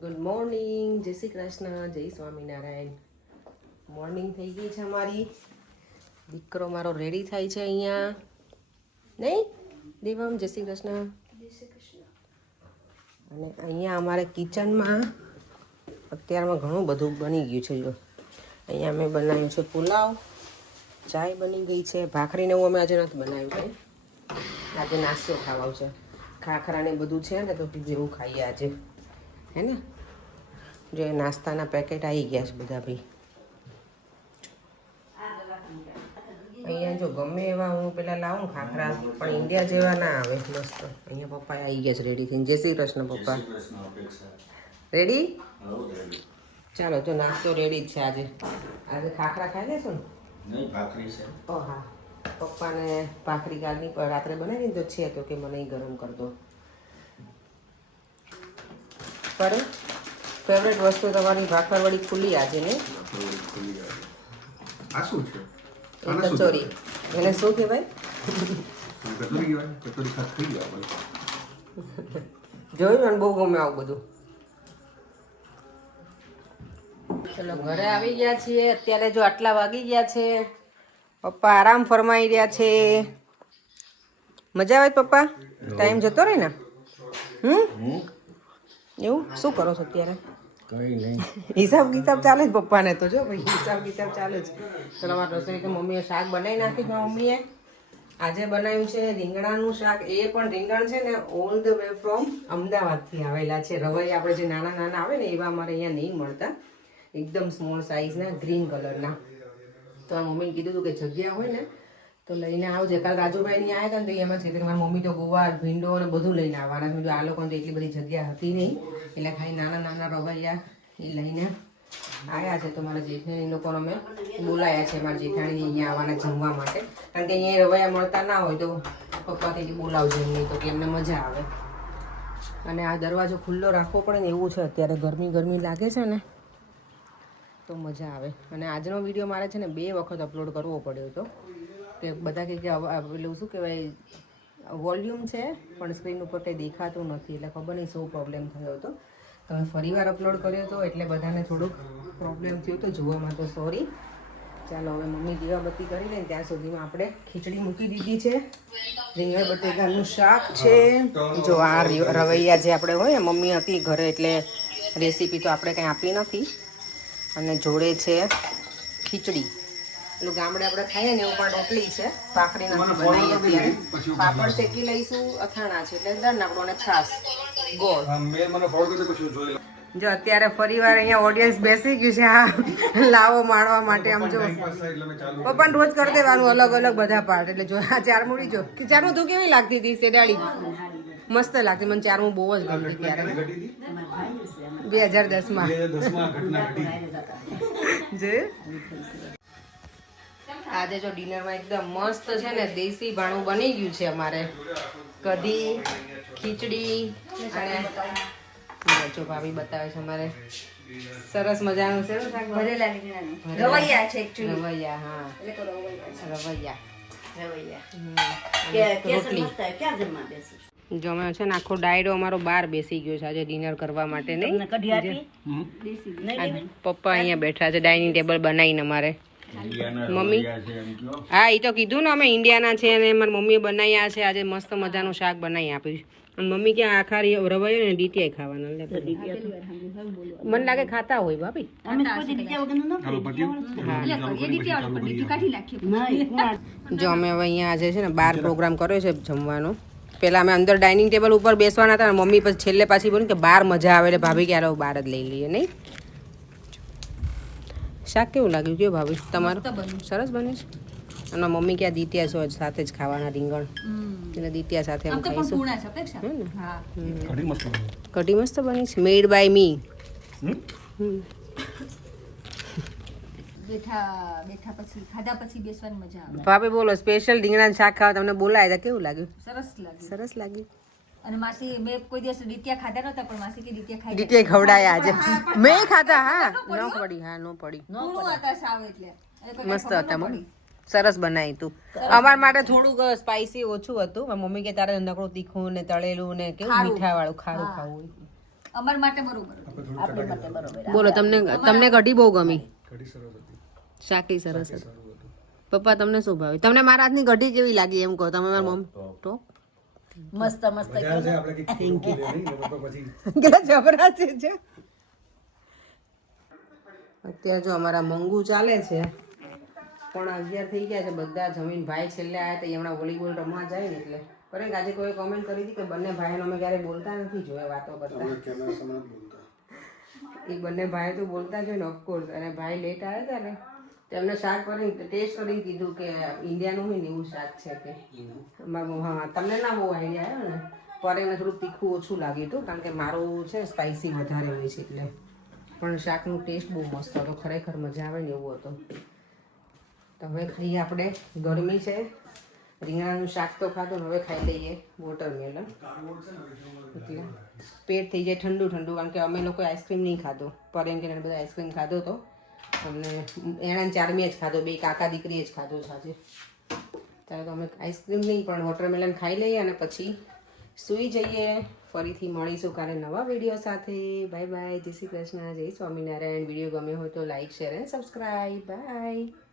Good morning, જય શ્રી કૃષ્ણ, જય Swaminarayan. Morning થઈ ગઈ છે અમારી. દીકરો મારો રેડી થાય છે અહીંયા, નહીં દેવમ? જય શ્રી કૃષ્ણ. અને અહીંયા અમારે કિચનમાં અત્યારમાં ઘણું બધું બની ગયું છે. જો અહીંયા મેં બનાવ્યું છે પુલાવ, ચાય બની ગઈ છે, ભાખરીને એવું અમે આજે નથી બનાવ્યું કંઈ. આજે નાસ્તો ખાવાનો છે, ખાખરાને બધું છે ને, તો એવું ખાઈએ આજે, હે ને? જો નાસ્તાના પેકેટ આવી ગયા છે બધા ભાઈ. અહીંયા જો ગમે એવા હું પેલા લાવું ખાખરા, પણ ઇન્ડિયા જેવા ના આવે મસ્ત. અહીંયા પપ્પા આવી ગયા છે રેડી થઈને. જય શ્રી કૃષ્ણ પપ્પા. રેડી? ચાલો તો નાસ્તો રેડી જ છે આજે. આજે ખાખરા ખાઈ લેશો ને? નહીં, ભાખરી છે. ઓ હા, પપ્પાને ભાખરી કાલની રાત્રે બનાવી તો છે, તો કે મને ગરમ કરી દો. પર ફેવરેટ વસ્તુ તમારી ભાખરવડી ખુલ્લી આજે ને? આ શું છે? કચોરી. એને શું કહેવાય? કચોરી કહેવાય. કચોરી ખાસ થઈ ગયા ભાઈ. જોયું મને બહુ ગમે આવું બધું. ચલો ઘરે આવી ગયા છીએ. અત્યારે જો આટલા વાગી ગયા છે, પપ્પા આરામ ફરમાઈ રહ્યા છે. મજા આવે પપ્પા? ટાઈમ જતો રહે ને? એવું શું કરો છો અત્યારે? કઈ નહીં, હિસાબ કિતાબ ચાલે જ પપ્પાને તો. જો ભાઈ હિસાબ કિતાબ ચાલે જ. ચલો અમારે રસોઈ તો મમ્મીએ શાક બનાવી નાખ્યું. મમ્મીએ આજે બનાવ્યું છે રીંગણાનું શાક. એ પણ રીંગણ છે ને ઓલ ધ વે ફ્રોમ અમદાવાદથી આવેલા છે. રવૈયા આપણે જે નાના નાના આવે ને એવા અમારે અહીંયા નહીં મળતા, એકદમ સ્મોલ સાઇઝના ગ્રીન કલરના. તો આ મમ્મીને કીધું હતું કે જગ્યા હોય ને તો લઈને આવજે. કાલ રાજુભાઈની આવ્યા હતા ને તો એમાં છે કે મારી મમ્મી તો ગોવાર ભીંડો અને બધું લઈને આવવાના છે. આ લોકોને તો એટલી બધી જગ્યા હતી નહીં, એટલે ખાલી નાના નાના રવૈયા એ લઈને આવ્યા છે. તો મારા જેઠાણી લોકોને અમે બોલાયા છે, મારા જેઠાણી અહીંયા આવવાના જમવા માટે. કારણ કે અહીંયા રવૈયા મળતા ના હોય તો પપ્પાથી બોલાવજો એમને, તો કે એમને મજા આવે. અને આ દરવાજો ખુલ્લો રાખવો પડે ને એવું છે. અત્યારે ગરમી ગરમી લાગે છે ને તો મજા આવે. અને આજનો વિડીયો મારે છે ને 2 વખત અપલોડ કરવો પડ્યો હતો. તે બધા કે પેલું શું કહેવાય, વોલ્યુમ છે પણ સ્ક્રીન ઉપર કંઈ દેખાતું નથી, એટલે ખબર નહીં શું પ્રોબ્લેમ થયો હતો. તમે ફરીવાર અપલોડ કર્યો હતો એટલે બધાને થોડુંક પ્રોબ્લેમ થયો હતો જોવામાં, તો સોરી. ચાલો હવે મમ્મી દીવાબત્તી કરી લે ત્યાં સુધીમાં આપણે ખીચડી મૂકી દીધી છે. રીંગણ બટેકાનું શાક છે. જો આ રવૈયા જે આપણે હોય ને, મમ્મી હતી ઘરે એટલે રેસીપી તો આપણે કંઈ આપી નથી. અને જોડે છે ખીચડી. પેલું ગામડે આપણે ખાઈએ ને એવું પણ રોટલી છે. ભાખરી નથી બનાવી અત્યારે. પાપડ શેકી લઈશું, અથાણા છે એટલે દળ નાખડો અને છાશ ગોળ. જો અત્યારે ફરીવાર અહીંયા ઓડિયન્સ બેસી ગયું છે આ લાવો માણવા માટે. આમ જો પપ્પાને રોજ કરી દેવાનું અલગ અલગ બધા પાર્ટ. એટલે જો આ ચારમુડી જો કે ચારમું તું કેવી લાગતી હતી? સેડાળી મસ્ત લાગતી મને. ચારમું બહુ જ ગમતી ત્યારે 2010માં. જે આજે જો ડિનરમાં એકદમ મસ્ત છે ને દેશી ભાણું બની ગયું છે અમારે. કઢી, ખીચડી અને જો ભાભી બતાવે છે અમારે સરસ મજાનું છે રવૈયા છે. એકચ્યુઅલી રવૈયા, હા રવૈયા રોટલી. જો અમે છે ને આખો ડાયરો અમારો બહાર બેસી ગયો છે આજે ડિનર કરવા માટે. નહીં પપ્પા અહીંયા બેઠા છે ડાઇનિંગ ટેબલ બનાવીને. અમારે મમ્મી, હા એ તો કીધું ને અમે ઇન્ડિયાના છે અને મારી મમ્મીએ બનાવ્યા છે આજે મસ્ત મજાનું શાક બનાવી આપ્યું. અને મમ્મી ક્યાં આખા રવાયો ને ડીટીઆઈ ખાવાના. મને લાગે ખાતા હોય ભાભી. જો અમે હવે અહીંયા આજે છે ને બહાર પ્રોગ્રામ કર્યો છે જમવાનો. પેલા અમે અંદર ડાઇનિંગ ટેબલ ઉપર બેસવાના હતા, મમ્મી પછી છેલ્લે પાછી બોલી કે બહાર મજા આવે એટલે ભાભી ક્યારે બહાર જ લઈ લઈએ. નહીં શાક કેવું લાગ્યું? કયો ભાભી તમારું? સરસ બને છે. અને મમ્મી ક્યાં દીતિયા સાથે જ ખાવાના રીંગણ, એટલે દીતિયા સાથે અમે ખાઈશું. કઢી મસ્ત બની છે, મેડ બાય મી. ભાભી બોલો, સ્પેશિયલ રીંગણાનું શાક ખાવા તમને બોલાય હતા, કેવું લાગ્યું? સરસ લાગ્યું. અને માસી મેં કોઈ દિવસ ડીટિયા ખાધા નહોતા, પણ માસી કે ડીટિયા ખાઈ ડીટીઆઈ ખવડાયા આજે. મેં ખાધા, હા નો પડી, હા નો પડી. હતા સાવ એટલે મસ્ત હતા મમ્મી, સરસ બનાવી તું. અમારા માટે થોડુંક સ્પાઈસી ઓછું હતું. મમ્મી કે તારે નકરું તીખું ને તળેલું ને કેવું મીઠા વાળું ખારું ખાવું. અમાર માટે બરોબર હતું. આપણી માટે બરોબર. બોલો તમને કઢી બહુ ગમી? શાકી સરસ હતી. પપ્પા તમને શું ભાવે? તમને મારા હાથની કઢી કેવી લાગી એમ કહો તમે? મારા મમ્મી તો મસ્ત મસ્ત કેટલા જબરા છે. અત્યારે જો અમારા મંગુ ચાલે છે, પણ 11 થઈ ગયા છે, બધા જમીન. ભાઈ છેલ્લે આવ્યા તો હમણાં વોલીબોલ રમવા જાય ને એટલે. પરંતુ આજે કોઈ કોમેન્ટ કરી હતી કે બંને ભાઈઓને અમે ક્યારે બોલતા નથી જોયા વાતો કરતા. એ બંને ભાઈ તો બોલતા જ હોય ને ઓફકોર્સ. અને ભાઈ લેટ આવ્યા હતા ને તો એમને શાક કરીને ટેસ્ટ કરીને કીધું કે ઇન્ડિયાનું હોય ને એવું શાક છે કે. હા, તમને ના બહુ આઈડિયા આવ્યો ને, પર એને થોડુંક તીખું ઓછું લાગ્યું હતું કારણ કે મારું છે સ્પાઇસી વધારે હોય છે એટલે. પણ શાકનું ટેસ્ટ બહુ મસ્ત હતો, ખરેખર મજા આવે ને એવું હતું. તો હવે ખાઈએ આપણે. ગરમી છે, રીંગણાનું શાક તો ખાધું, હવે ખાઈ લઈએ વોટરમેલન. એટલે પેટ થઈ જાય ઠંડુ ઠંડુ, કારણ કે અમે લોકોએ આઈસ્ક્રીમ નહીં ખાધો. પરેન કે બધા આઈસ્ક્રીમ ખાધો હતો, અને એણે ચારમીએ જ ખાધો, બે કાકા દીકરીએ જ ખાધો છે આજે. ત્યારે તો અમે આઈસ્ક્રીમ નહીં પણ વોટરમેલન ખાઈ લઈએ અને પછી સૂઈ જઈએ. ફરીથી મળીશું કાલે નવા વિડીયો સાથે. બાય બાય, જય શ્રી કૃષ્ણ, જય સ્વામિનારાયણ. વિડીયો ગમ્યો હોય તો લાઈક, શેર અને સબસ્ક્રાઈબ. બાય.